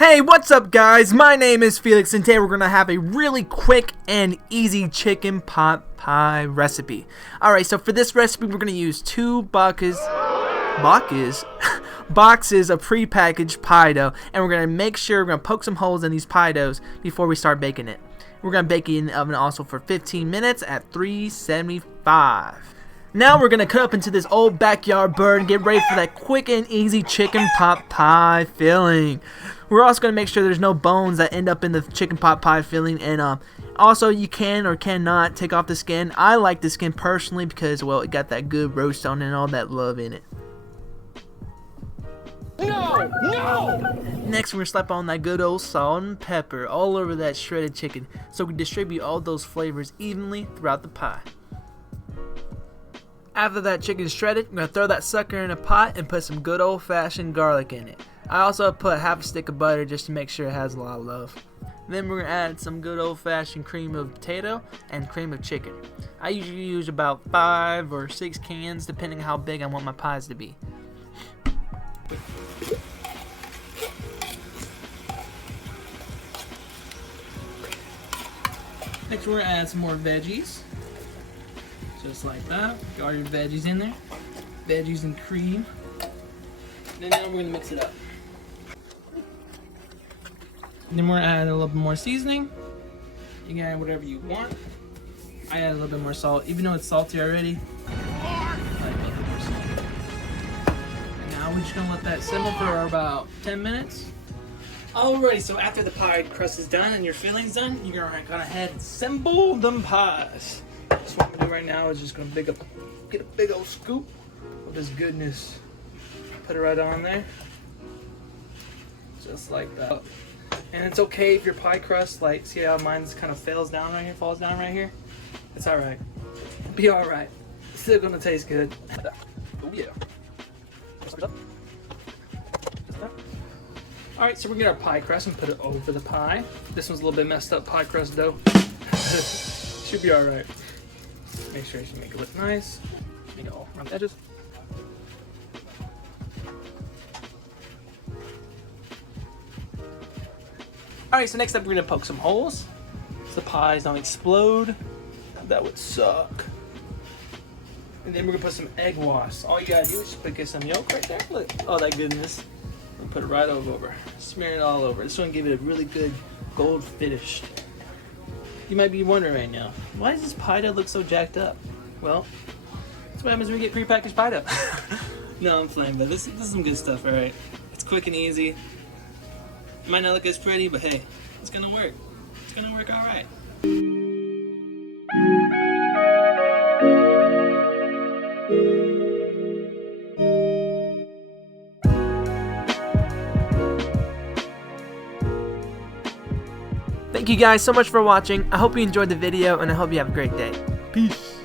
Hey, what's up guys? My name is Felix and today we're going to have a really quick and easy chicken pot pie recipe. Alright, so for this recipe we're going to use 2 boxes of prepackaged pie dough, and we're going to make sure we're going to poke some holes in these pie doughs before we start baking it. We're going to bake it in the oven also for 15 minutes at 375. Now we're going to cut up into this old backyard bird and get ready for that quick and easy chicken pot pie filling. We're also going to make sure there's no bones that end up in the chicken pot pie filling, and also you can or cannot take off the skin. I like the skin personally because, well, it got that good roast on it and all that love in it. No! No! Next, we're going to slap on that good old salt and pepper all over that shredded chicken so we can distribute all those flavors evenly throughout the pie. After that chicken is shredded, I'm going to throw that sucker in a pot and put some good old-fashioned garlic in it. I also put half a stick of butter just to make sure it has a lot of love. Then we're going to add some good old-fashioned cream of potato and cream of chicken. I usually use about 5 or 6 cans depending on how big I want my pies to be. Next we're going to add some more veggies. Just like that. Get all your veggies in there. Veggies and cream. Then now we're going to mix it up. Then we're going to add a little bit more seasoning. You can add whatever you want. I add a little bit more salt, even though it's salty already. I add a little bit more salt. And now we're just going to let that simmer for about 10 minutes. Alrighty, so after the pie crust is done and your filling's done, you're going to go ahead and assemble them pies. So what I'm going to do right now is just going to get a big old scoop of this goodness. Put it right on there. Just like that. And it's okay if your pie crust, like, see how mine kind of falls down right here? It's alright. Be alright. It's still going to taste good. Oh yeah. Alright, so we're going to get our pie crust and put it over the pie. This one's a little bit messed up pie crust dough. Should be alright. Make sure you make it look nice. Make it all around the edges. Alright, so next up we're going to poke some holes so the pies don't explode. That would suck. And then we're going to put some egg wash. All you got to do is just get some yolk right there. Look, all that goodness. And put it right over. Smear it all over. This one give it a really good gold finish. You might be wondering right now, why does this pie dough look so jacked up? Well, that's what happens when we get prepackaged pie dough. No, I'm playing, but this is some good stuff, alright? It's quick and easy. It might not look as pretty, but hey, it's gonna work. It's gonna work alright. Thank you guys so much for watching. I hope you enjoyed the video and I hope you have a great day. Peace.